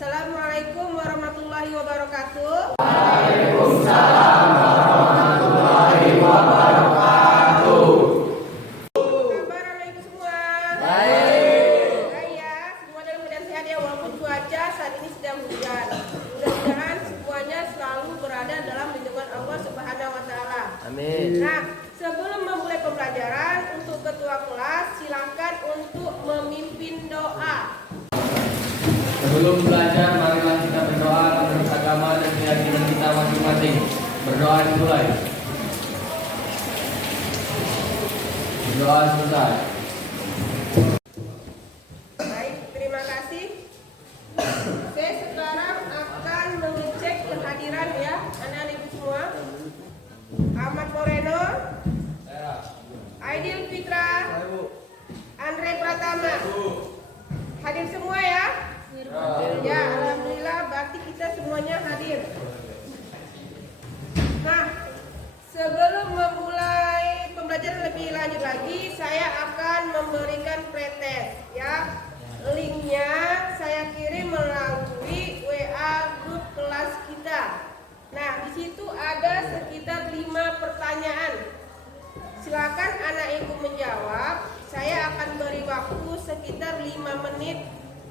Assalamualaikum warahmatullahi wabarakatuh. Waalaikumsalam warahmatullahi wabarakatuh. Kabar anak ibu semua? Baik. Baik ya, semua dalam keadaan sehat ya, walaupun cuaca saat ini sedang hujan. Mudah-mudahan semuanya selalu berada dalam lindungan Allah Subhanahu wa taala. Amin. Nah, sebelum memulai pembelajaran, untuk ketua kelas silakan untuk memimpin doa. Sebelum belajar, marilah kita berdoa menurut agama dan keyakinan kita masing-masing. Berdoa dimulai. Berdoa selesai. Baik, terima kasih. Saya sekarang akan mengecek kehadiran ya anak-anak ibu semua. Ahmad Moreno, Aidil Fitra, Andre Pratama. Hadir semua ya? Ya, alhamdulillah berarti kita semuanya hadir. Nah, sebelum memulai pembelajaran lebih lanjut lagi, saya akan memberikan pretest ya. Linknya saya kirim melalui WA grup kelas kita. Nah, di situ ada sekitar 5 pertanyaan. Silakan anak ibu menjawab. Saya akan beri waktu sekitar 5 menit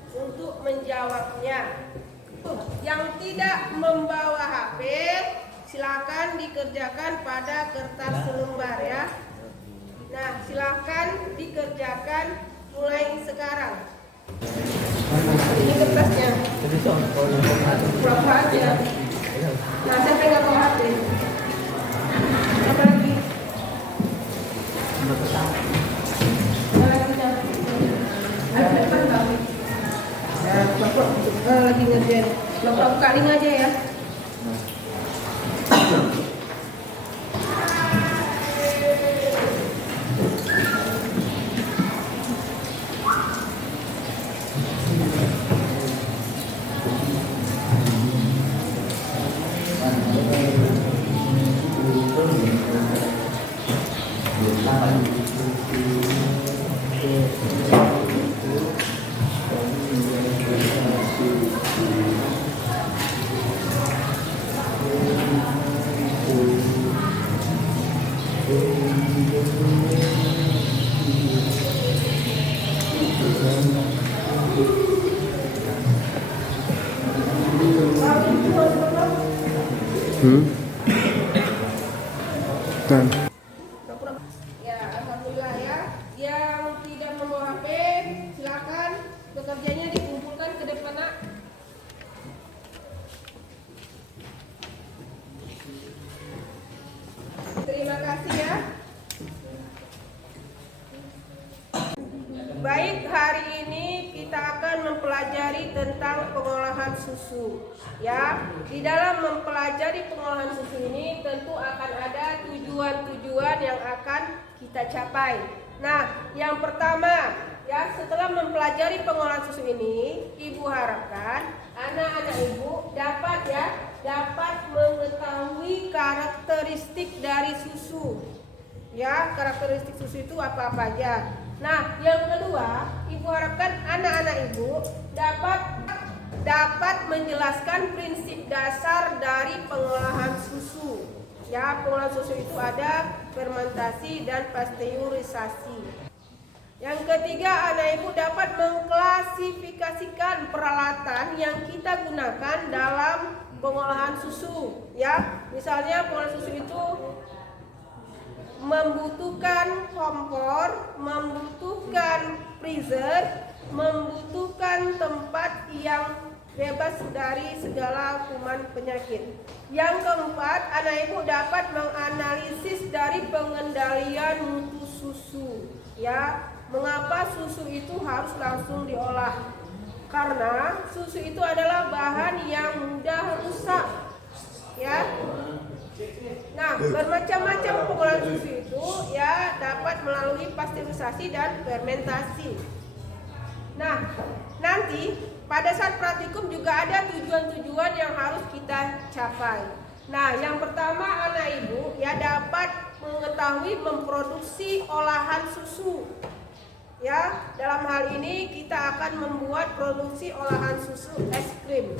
untuk menjawabnya. Yang tidak membawa HP, silakan dikerjakan pada kertas selembar ya. Nah, silakan dikerjakan mulai sekarang. Ini kertasnya. Berapa aja? Nah, siapa yang nggak bawa HP? Apa lagi? Ada depan nggak? Ya, Bapak lagi ngerjain. Bapak buka link aja ya. Ya, alhamdulillah ya. Yang tidak membawa HP, silakan bekerjanya dikumpulkan ke depan nak. Terima kasih ya. Baik, hari ini kita akan mempelajari tentang pengolahan susu. Ya, di dalam mempelajari pengolahan susu ini tentu akan ada tujuan-tujuan yang akan kita capai. Nah, yang pertama, ya setelah mempelajari pengolahan susu ini, ibu harapkan anak-anak ibu dapat mengetahui karakteristik dari susu. Ya, karakteristik susu itu apa-apa aja. Nah, yang kedua, ibu harapkan anak-anak ibu dapat menjelaskan prinsip dasar dari pengolahan susu. Ya, pengolahan susu itu ada fermentasi dan pasteurisasi. Yang ketiga, anak ibu dapat mengklasifikasikan peralatan yang kita gunakan dalam pengolahan susu. Ya, misalnya pengolahan susu itu membutuhkan kompor, membutuhkan freezer, membutuhkan tempat yang bebas dari segala kuman penyakit. Yang keempat, anak ibu dapat menganalisis dari pengendalian mutu susu. Ya, mengapa susu itu harus langsung diolah? Karena susu itu adalah bahan yang mudah rusak. Ya. Nah, bermacam-macam pengolahan susu itu ya dapat melalui pasteurisasi dan fermentasi. nanti pada saat praktikum juga ada tujuan-tujuan yang harus kita capai. Nah, yang pertama anak ibu ya dapat mengetahui memproduksi olahan susu. Ya, dalam hal ini kita akan membuat produksi olahan susu es krim.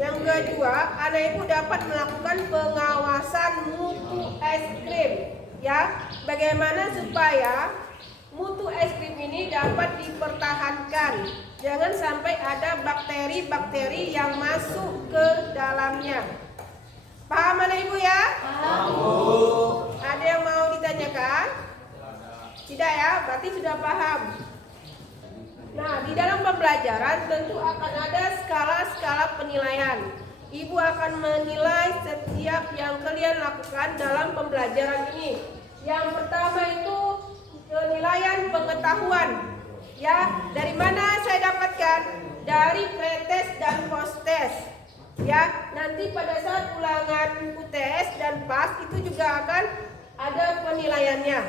Yang kedua, anak ibu dapat melakukan pengawasan mutu es krim. Ya, bagaimana supaya mutu es krim ini dapat dipertahankan. Jangan sampai ada bakteri-bakteri yang masuk ke dalamnya. Paham anak ibu ya? Paham. Ada yang mau ditanyakan? Tidak ya, berarti sudah paham. Nah, di dalam pembelajaran tentu akan ada skala-skala penilaian. Ibu akan menilai setiap yang kalian lakukan dalam pembelajaran ini. Yang pertama itu penilaian pengetahuan. Ya, dari mana saya dapatkan? Dari pretest dan posttest. Ya, nanti pada saat ulangan UTS dan PAS itu juga akan ada penilaiannya.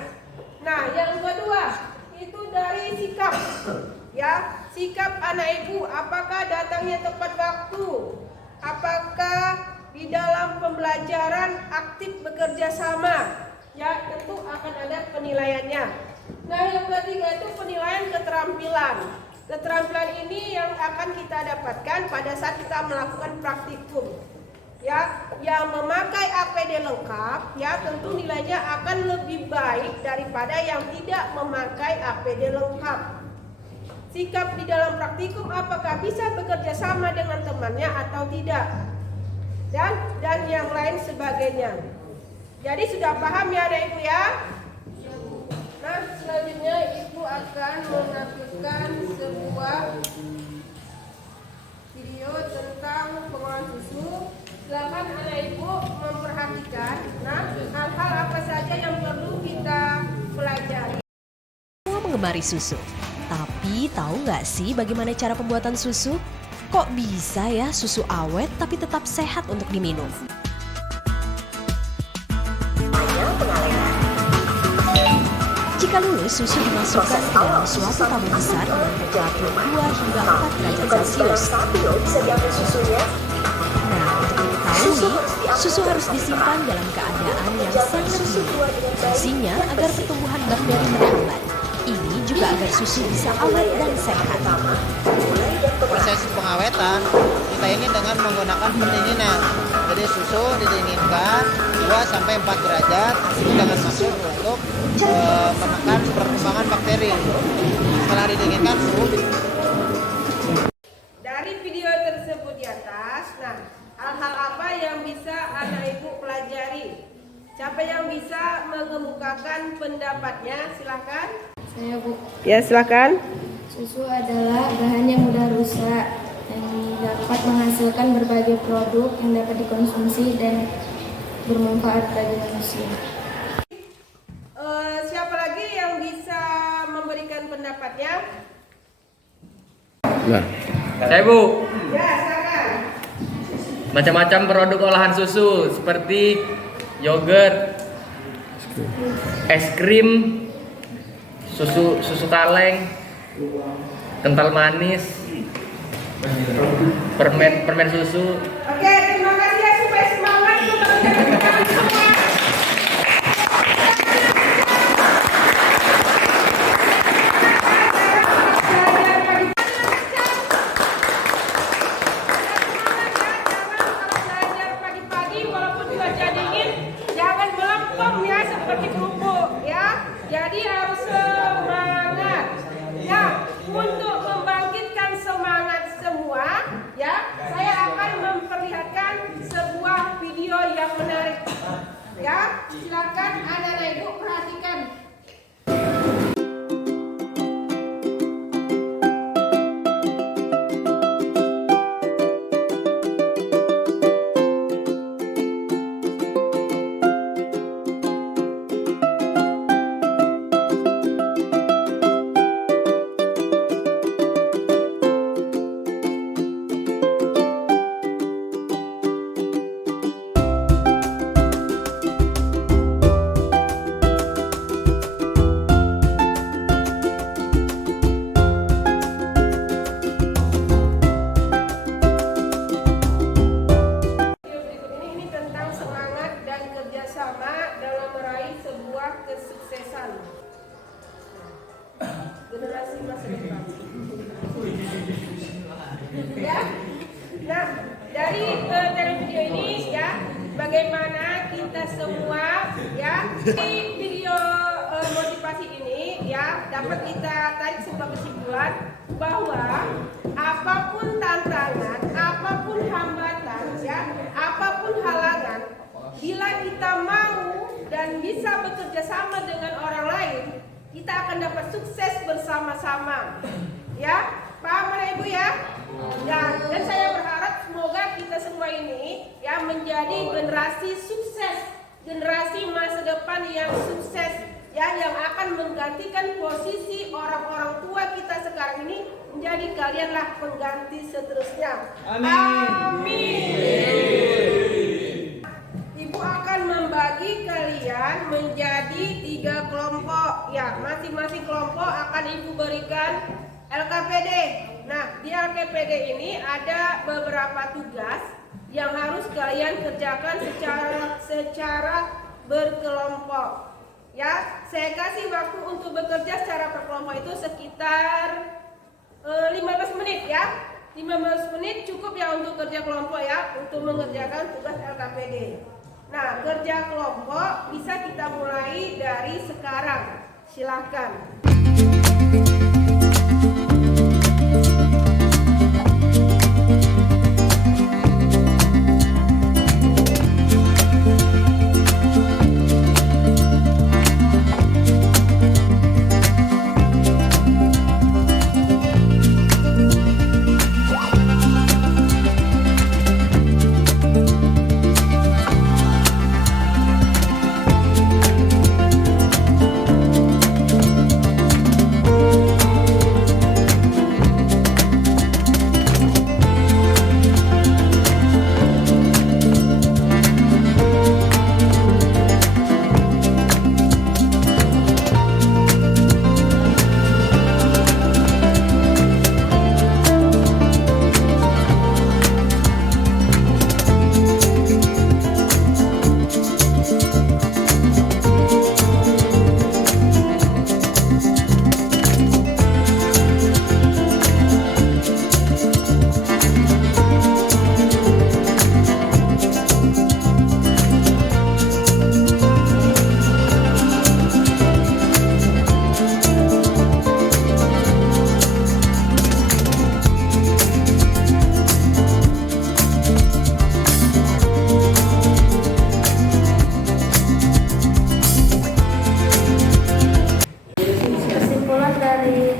Nah, yang kedua itu dari sikap. Ya, sikap anak ibu, apakah datangnya tepat waktu? Apakah di dalam pembelajaran aktif bekerja sama? Ya, tentu akan ada penilaiannya. Nah, yang ketiga itu penilaian keterampilan. Keterampilan ini yang akan kita dapatkan pada saat kita melakukan praktikum. Ya, yang memakai APD lengkap, ya tentu nilainya akan lebih baik daripada yang tidak memakai APD lengkap. Sikap di dalam praktikum, apakah bisa bekerja sama dengan temannya atau tidak, dan yang lain sebagainya. Jadi sudah paham ya anak ibu ya? Nah, selanjutnya ibu akan menampilkan sebuah video tentang pengolahan susu. Silakan anak ibu memperhatikan. Nah, hal-hal apa saja yang perlu kita pelajari. Semua mengemari susu, tapi tahu nggak sih bagaimana cara pembuatan susu? Kok bisa ya susu awet tapi tetap sehat untuk diminum? Jika lulus, susu dimasukkan ke dalam suatu tabung besar dengan temperatur 2 hingga 4 derajat Celcius. Nah, untuk mengetahui, susu harus disimpan dalam keadaan yang sangat dingin. Fungsinya agar pertumbuhan bakteri terhambat. Ini juga agar susu bisa awet dan sehat. Proses pengawetan kita ini dengan menggunakan pendinginan. Jadi susu didinginkan 2-4 derajat itu dengan maksud untuk menekan perkembangan bakteri. Setelah didinginkan suhu Dari video tersebut di atas, nah hal-hal apa yang bisa anak ibu pelajari? Siapa yang bisa mengemukakan pendapatnya? Silahkan. Saya Bu. Ya, silahkan. Susu adalah bahan yang mudah rusak yang dapat menghasilkan berbagai produk yang dapat dikonsumsi dan bermanfaat bagi manusia. Siapa lagi yang bisa memberikan pendapatnya? Saya Bu, Ya, silakan. macam-macam produk olahan susu seperti yogurt, es krim, susu kaleng, kental manis, permen susu. Oke, terima kasih ya supaya semangat untuk teman-teman semua. Belajar pagi-pagi walaupun cuaca dingin, jangan melempem ya seperti kerupuk ya. Jadi harus semangat. Ya, untuk membangkitkan semangat semua, ya, saya akan memperlihatkan sebuah video yang menarik. Ya, silakan anak-anak ibu perhatikan. generasi masa depan. Ya. Nah, dari video ini ya, bagaimana kita semua ya di video motivasi ini ya dapat kita tarik sebuah kesimpulan bahwa apapun tantangan, apapun hambatan ya, apapun halangan, bila kita mau dan bisa bekerja sama dengan orang lain, kita akan dapat sukses bersama-sama. Ya, paham Bapak Ibu ya? Dan saya berharap semoga kita semua ini ya menjadi generasi sukses, generasi masa depan yang sukses ya, yang akan menggantikan posisi orang-orang tua kita sekarang ini, menjadi kalianlah pengganti seterusnya. Amin. Ibu akan membagi kalian menjadi 3 kelompok ya, masing-masing kelompok akan Ibu berikan LKPD. Nah, di LKPD ini ada beberapa tugas yang harus kalian kerjakan secara berkelompok. Ya, saya kasih waktu untuk bekerja secara berkelompok itu sekitar 15 menit ya. 15 menit cukup ya untuk kerja kelompok ya, untuk mengerjakan tugas LKPD. Nah, kerja kelompok bisa kita mulai dari sekarang. Silakan.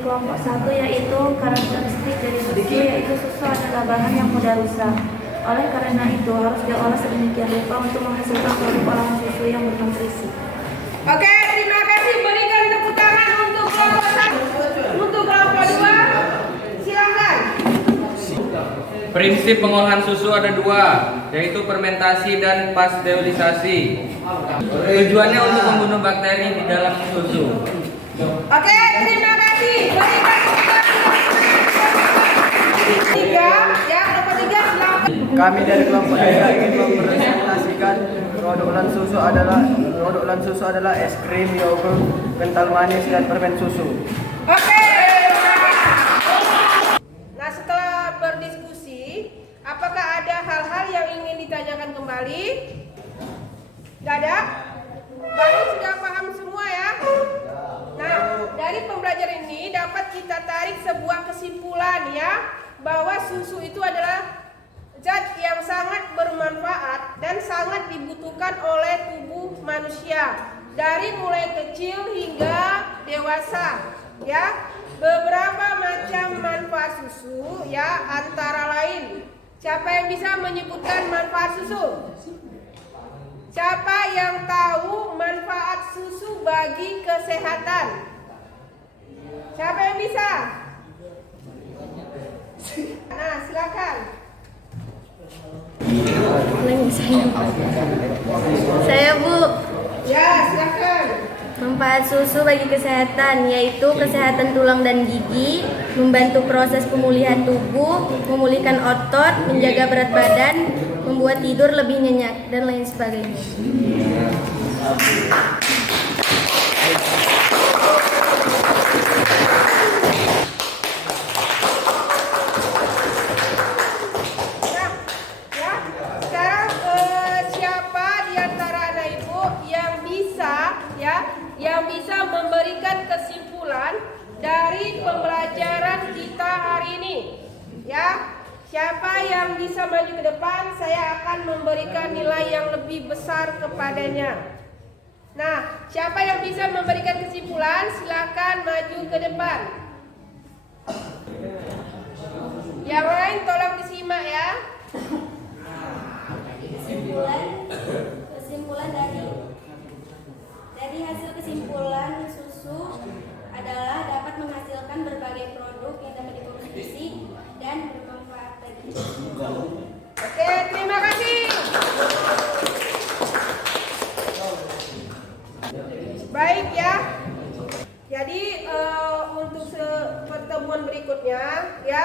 Kelompok 1 yaitu karakteristik dari susu, yaitu susu adalah bahan yang mudah rusak. Oleh karena itu harus diolah sedemikian rupa untuk menghasilkan produk olahan susu yang bernutrisi. Oke, terima kasih. Berikan tepuk tangan untuk kelompok 1. Untuk kelompok 2, silakan. Prinsip pengolahan susu ada 2, yaitu fermentasi dan pasteurisasi. Tujuannya untuk membunuh bakteri di dalam susu. Oke, terima kasih. Berikan kelompok 3, ya, kelompok 3 silakan. Kami dari kelompok 3 ingin mempresentasikan produk olahan susu adalah es krim, yogurt, kental manis, dan permen susu. Oke. Nah, setelah berdiskusi, apakah ada hal-hal yang ingin ditanyakan kembali? Tidak ada? Baru sudah paham semua ya? Nah, dari pembelajaran ini dapat kita tarik sebuah kesimpulan ya, bahwa susu itu adalah zat yang sangat bermanfaat dan sangat dibutuhkan oleh tubuh manusia dari mulai kecil hingga dewasa ya. Beberapa macam manfaat susu ya, antara lain, siapa yang bisa menyebutkan manfaat susu? Siapa yang tahu manfaat susu bagi kesehatan? Siapa yang bisa? Nah, silakan. Saya Bu. Ya, silakan. Manfaat susu bagi kesehatan yaitu kesehatan tulang dan gigi, membantu proses pemulihan tubuh, memulihkan otot, menjaga berat badan, membuat tidur lebih nyenyak, dan lain sebagainya. siapa yang bisa maju ke depan, saya akan memberikan nilai yang lebih besar kepadanya. Nah, siapa yang bisa memberikan kesimpulan, silakan maju ke depan. Yang lain tolong disimak ya. Kesimpulan dari hasil kesimpulan susu adalah dapat menghasilkan berbagai produk yang dapat diproduksi dan bermanfaat bagi Oke, terima kasih. Baik ya. Jadi untuk pertemuan berikutnya ya,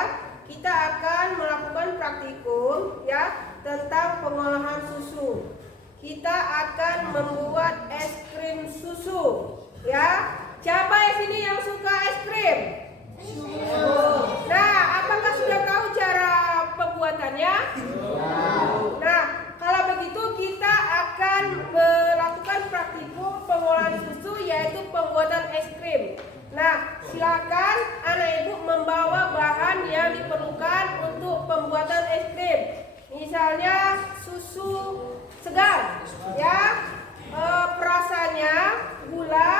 kita akan melakukan praktikum ya tentang pengolahan susu. Kita akan membuat es krim susu ya. Siapa di sini yang suka es krim? Nah, apakah sudah tahu cara pembuatannya? Nah, kalau begitu kita akan melakukan praktikum pengolahan susu, yaitu pembuatan es krim. Nah, silakan anak ibu membawa bahan yang diperlukan untuk pembuatan es krim. Misalnya susu segar, ya, perasannya, gula,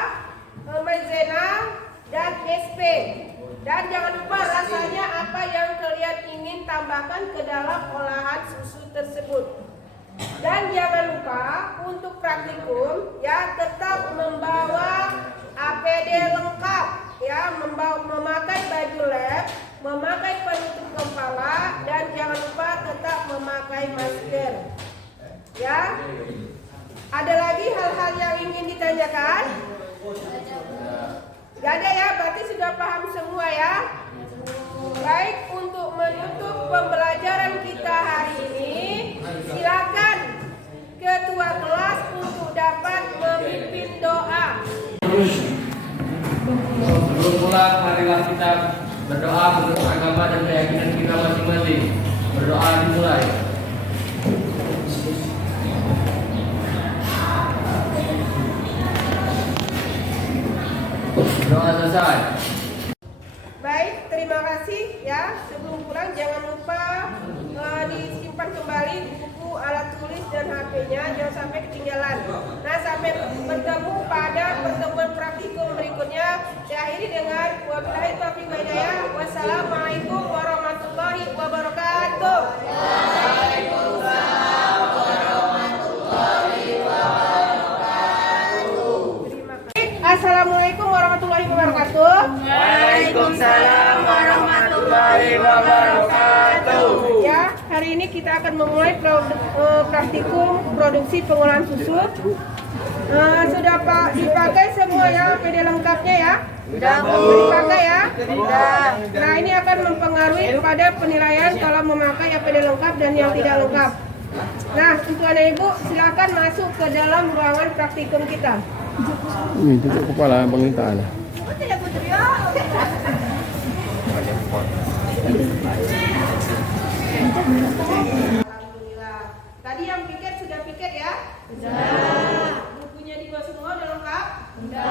maizena, dan SP. Dan jangan lupa rasanya apa yang kalian ingin tambahkan ke dalam olahan susu tersebut. Dan jangan lupa untuk praktikum ya tetap membawa APD lengkap ya, memakai baju lab, memakai penutup kepala, dan jangan lupa tetap memakai masker. Ya. Ada lagi hal-hal yang ingin ditanyakan? Gak ada ya, berarti sudah paham semua ya. Baik, untuk menutup pembelajaran kita hari ini, silakan ketua kelas untuk dapat memimpin doa. Sebelum pulang, marilah kita berdoa menurut agama dan keyakinan kita masing-masing. Berdoa dimulai. Doa selesai. Baik, terima kasih ya. Sebelum pulang jangan lupa disimpan kembali buku, alat tulis, dan HP-nya, jangan sampai ketinggalan. Nah, sampai bertemu pada pertemuan praktikum berikutnya. Saya akhiri dengan wabillahi taufiq wal hidayah. Wassalamualaikum warahmatullahi wabarakatuh. Waalaikumsalam warahmatullahi wabarakatuh. Terima kasih. Assalamualaikum warahmatullahi wabarakatuh. Waalaikumsalam warahmatullahi wabarakatuh. Ya, hari ini kita akan memulai praktikum produksi pengolahan susu. Sudah Pak dipakai semua ya APD lengkapnya ya? Sudah dipakai ya? Sudah. Nah, ini akan mempengaruhi pada penilaian kalau memakai APD lengkap dan yang tidak lengkap. Nah, untuk anak ibu silakan masuk ke dalam ruangan praktikum kita. Ini tutup kepala pengintaan. Alhamdulillah. Tadi yang piket sudah piket ya? Sudah. Bukunya dibawa semua udah lengkap? Sudah.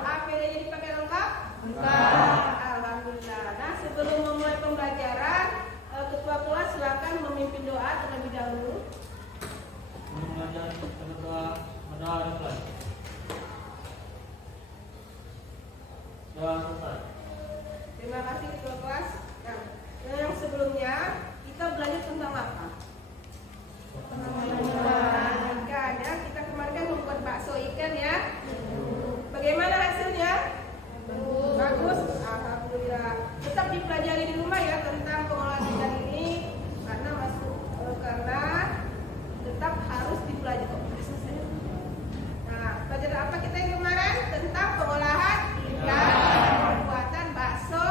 APD-nya dipakai lengkap? Lengkap. Alhamdulillah. Nah, sebelum memulai pembelajaran, ketua kelas silakan memimpin doa terlebih dahulu. Terima kasih ketua kelas. Nah, yang sebelumnya kita belajar tentang apa? Ikan ya. Kita kemarin kan membuat bakso ikan ya. Bagaimana hasilnya? Bagus. Alhamdulillah. Tetap dipelajari di rumah ya tentang pengolahan ikan ini karena tetap harus dipelajari. Nah, pelajaran apa kita yang kemarin? Tentang pengolahan ikan, pembuatan bakso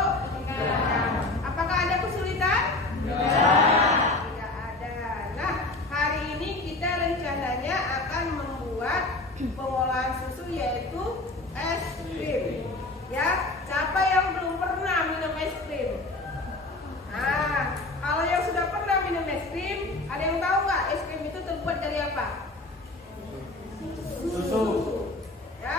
ikan. Apakah ada kesulitan? Tidak ada. Nah, hari ini kita rencananya akan membuat pengolahan susu yaitu es krim. Ya, siapa yang belum pernah minum es krim? Nah, kalau yang sudah pernah minum es krim, ada yang tahu nggak es krim itu terbuat dari apa? Susu. Ya,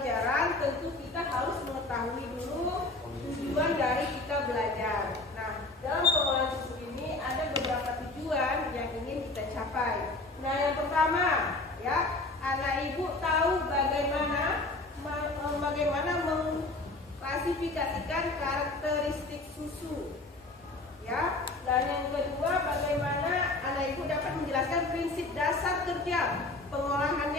pelajaran tentu kita harus mengetahui dulu tujuan dari kita belajar. Nah, dalam pengolahan susu ini ada beberapa tujuan yang ingin kita capai. Nah, yang pertama, ya, anak ibu tahu bagaimana mengklasifikasikan karakteristik susu. Ya, dan yang kedua, bagaimana anak ibu dapat menjelaskan prinsip dasar kerja pengolahan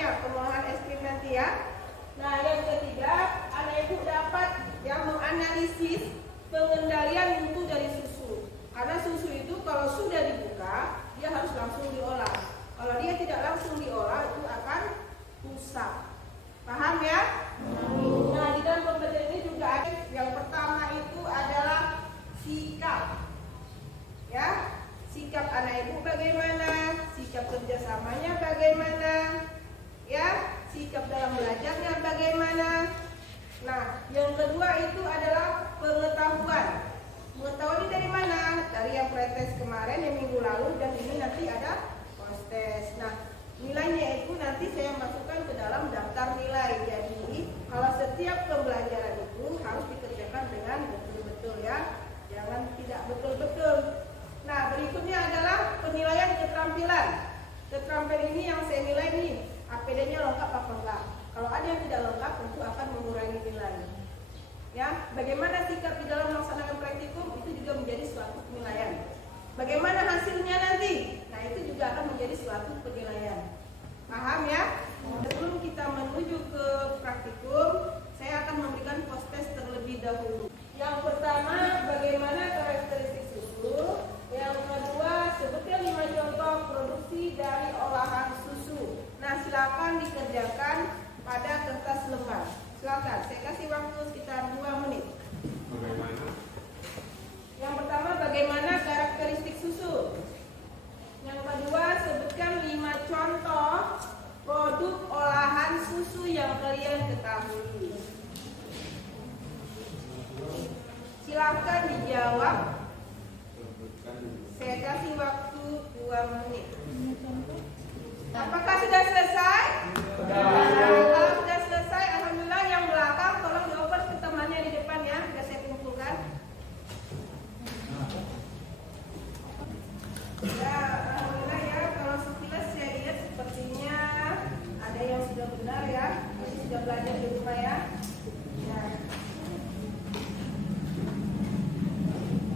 es krim nanti ya. Nah, yang ketiga, anak ibu dapat menganalisis pengendalian mutu dari susu. Karena susu itu kalau sudah dibuka, dia harus langsung diolah. Kalau dia tidak langsung diolah, itu akan rusak. Paham ya? Nah, di dalam pembelajaran ini juga ada yang pertama itu adalah sikap. Ya, sikap anak ibu bagaimana, sikap kerjasamanya bagaimana, ya, sikap dalam belajarnya bagaimana. Nah, yang kedua itu adalah pengetahuan. Pengetahuan ini dari mana? Dari yang pretest kemarin, yang minggu lalu, dan ini nanti ada post-test. Nah, nilainya itu nanti saya masukkan ke dalam daftar nilai. Jadi, kalau setiap pembelajaran itu harus dikerjakan dengan betul-betul ya, jangan tidak betul-betul. Nah, berikutnya adalah penilaian keterampilan. Keterampilan ini yang saya nilai nih, APD-nya lengkap apa enggak. Kalau ada yang tidak lengkap, tentu akan mengurangi nilai. Ya, bagaimana sikap di dalam melaksanakan praktikum itu juga menjadi suatu penilaian. Bagaimana hasilnya nanti? Nah, itu juga akan menjadi suatu penilaian. Paham ya? Sebelum kita menuju ke praktikum, saya akan memberikan post-test terlebih dahulu. Yang pertama, bagaimana karakteristik susu. Yang kedua, sebutkan 5 contoh produksi dari olahan susu. Nah, silakan dikerjakan pada kertas lembar. Silakan, saya kasih waktu sekitar 2 menit. Yang pertama, bagaimana karakteristik susu. Yang kedua, sebutkan 5 contoh produk olahan susu yang kalian ketahui. Silakan dijawab. Saya kasih waktu 2 menit. Apakah sudah selesai? Kalau sudah selesai, alhamdulillah. Yang belakang tolong dioper ke temannya di depan ya, sudah saya kumpulkan. Ya, alhamdulillah ya. Kalau sekilas saya lihat sepertinya ada yang sudah benar ya, masih sudah belajar di rumah ya. Ya.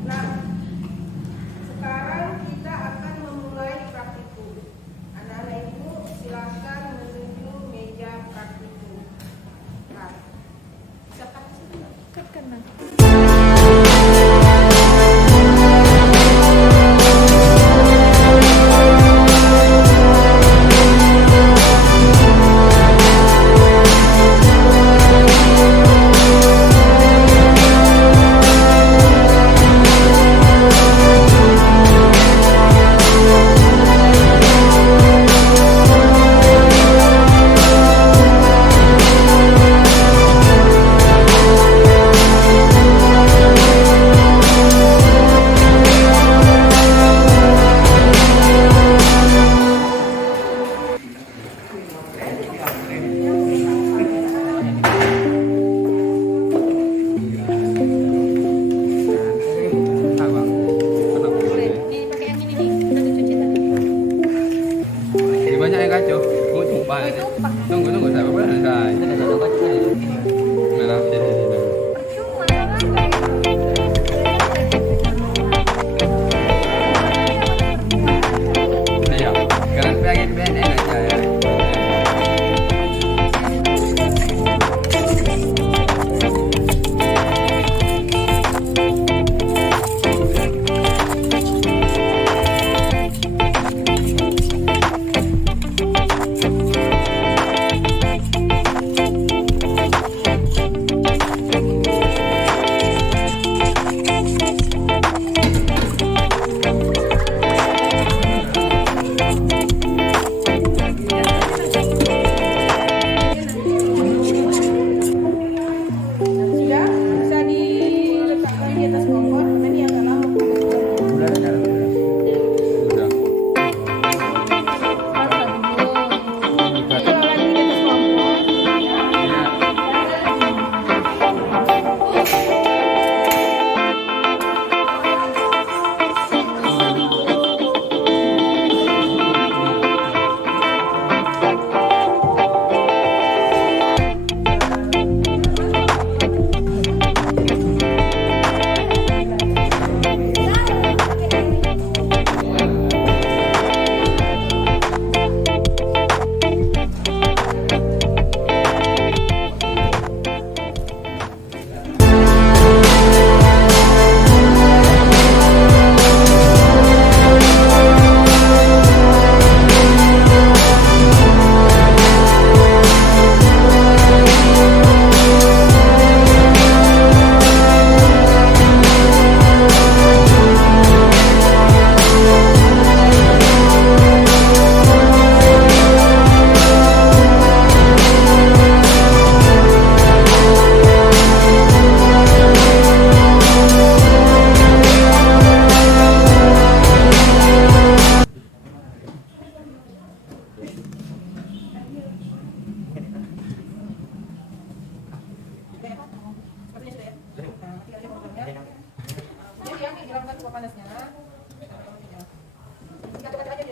Nah, sekarang kita akan memulai praktikum. Anak-anak ibu silakan menuju meja praktikum. Nah, bisa kasih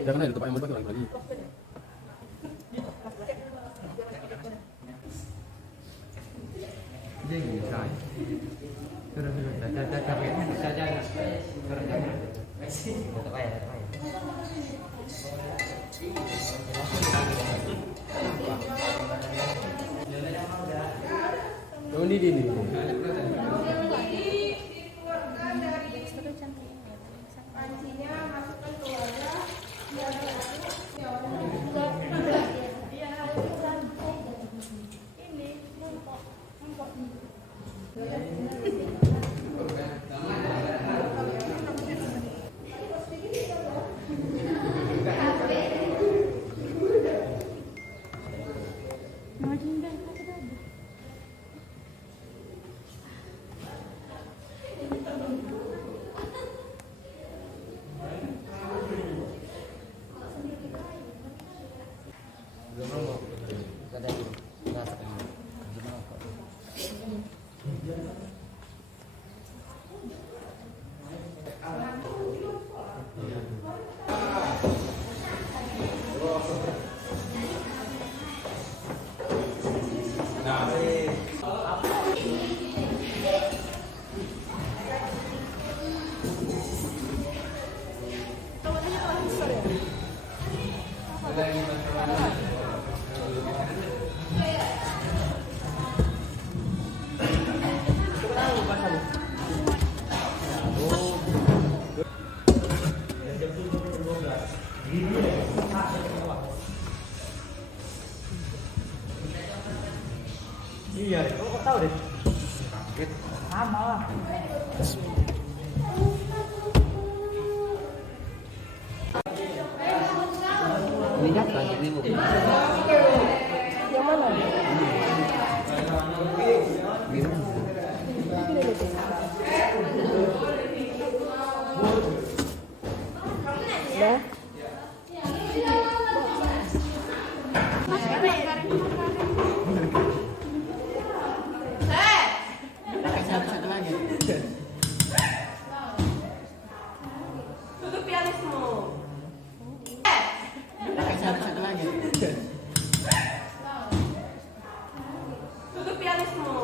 Jangan ada tempat yang mau dipakai lagi. Oh, ini. Dikeluarkan dari pancinya, masukkan ke wadah. Iya, kok tahu deh. Sama lah. Minyak lagi nih, Bu. Yang mana? Udah. Tutup pianismu. Tutup pianismu.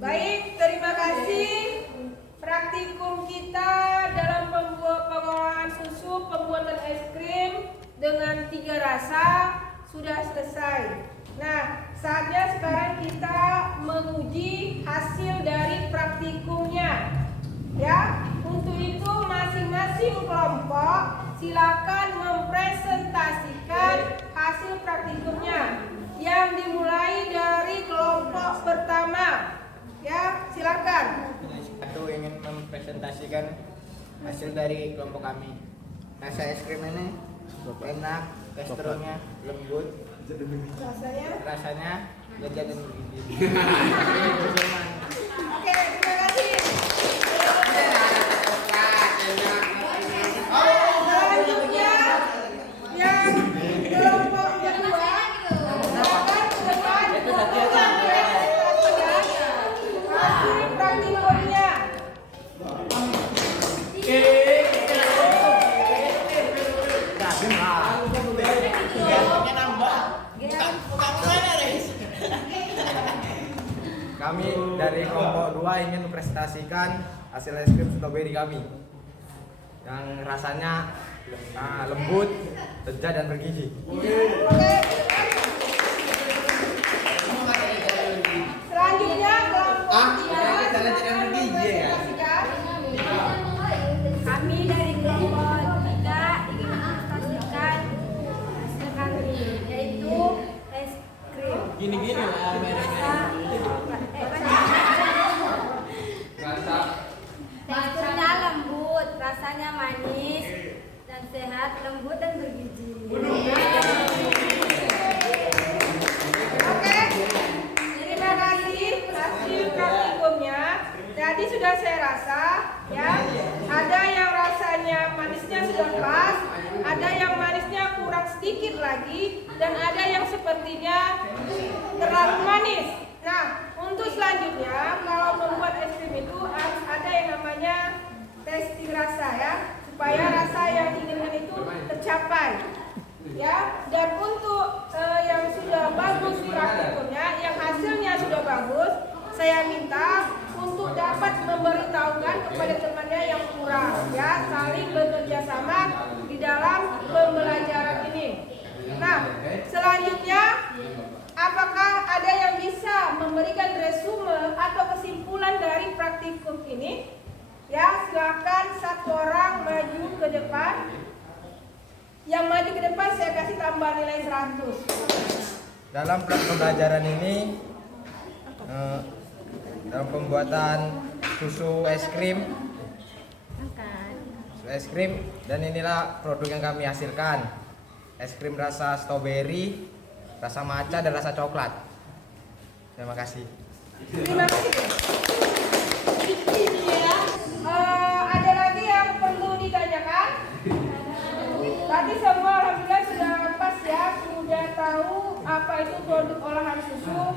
Baik, terima kasih. Praktikum kita dalam pengolahan susu, pembuatan es krim dengan 3 rasa sudah selesai. Nah, saatnya sekarang kita menguji hasil dari praktikumnya. Ya, untuk itu masing-masing kelompok silakan mempresentasikan hasil praktikumnya yang dimulai dari kelompok pertama. Ya, silakan. Aku ingin mempresentasikan hasil dari kelompok kami. Rasa es krim ini enak, teksturnya lembut, rasanya lezat dan bergizi. Oke, terima kasih. Selanjutnya yang kelompok kedua akan ke depan untuk mempresentasikan hasil praktikumnya. Kami dari kelompok 2 ingin mempresentasikan hasil es krim strawberry kami yang rasanya lembut, lezat dan bergizi. Oke. Selanjutnya kelompok 3 akan mempresentasikan. Kami dari kelompok 3 ingin mempresentasikan hasil kami, yaitu es krim. Gini-gini lah mereka. Teksturnya lembut, rasanya manis dan sehat, lembut dan bergizi. Oke. Terima kasih hasil praktikumnya. Tadi sudah saya rasa, ya. Ada yang rasanya manisnya sudah pas, ada yang manisnya kurang sedikit lagi, dan ada yang sepertinya terlalu manis. Nah, untuk selanjutnya kalau membuat es krim itu harus ada yang namanya testing rasa, ya, supaya rasa yang diinginkan itu tercapai, ya. Dan untuk yang sudah bagus praktikumnya, yang hasilnya sudah bagus, saya minta untuk dapat memberitahukan kepada temannya yang kurang, ya, saling bekerja sama di dalam pembelajaran ini. Nah, selanjutnya apakah ada yang bisa memberikan resume atau kesimpulan dari praktikum ini? Ya, silakan satu orang maju ke depan. Yang maju ke depan saya kasih tambah nilai 100. Dalam pembelajaran ini dalam pembuatan susu es krim dan inilah produk yang kami hasilkan. Es krim rasa stroberi, rasa matcha dan rasa coklat. Terima kasih. Terima kasih. Ada lagi yang perlu ditanyakan? Tadi semua alhamdulillah sudah pas, ya, sudah tahu apa itu produk olahan susu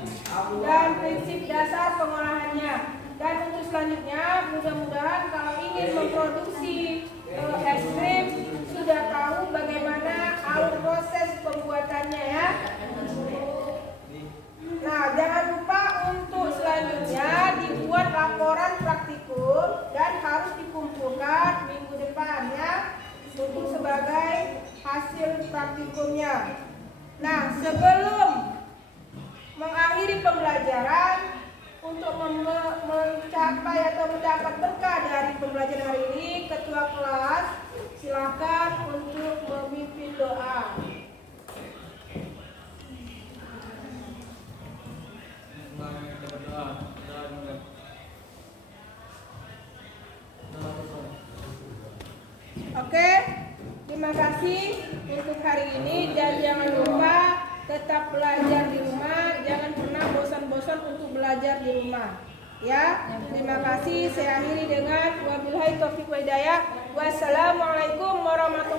dan prinsip dasar pengolahannya. Dan untuk selanjutnya mudah-mudahan kalau ingin memproduksi es krim sudah tahu bagaimana alur proses pembuatannya, ya. Nah, jangan lupa untuk selanjutnya dibuat laporan praktikum dan harus dikumpulkan minggu depan, ya, untuk sebagai hasil praktikumnya. Nah, sebelum mengakhiri pembelajaran, untuk mencapai atau mendapat berkah dari pembelajaran hari ini, ketua kelas silakan untuk memimpin doa. Oke, terima kasih untuk hari ini, dan jangan lupa tetap belajar di rumah, jangan pernah bosan-bosan untuk belajar di rumah, ya. Terima kasih. Saya akhiri dengan wabillahi taufiq wal hidayah. Wassalamualaikum warahmatullahi wabarakatuh.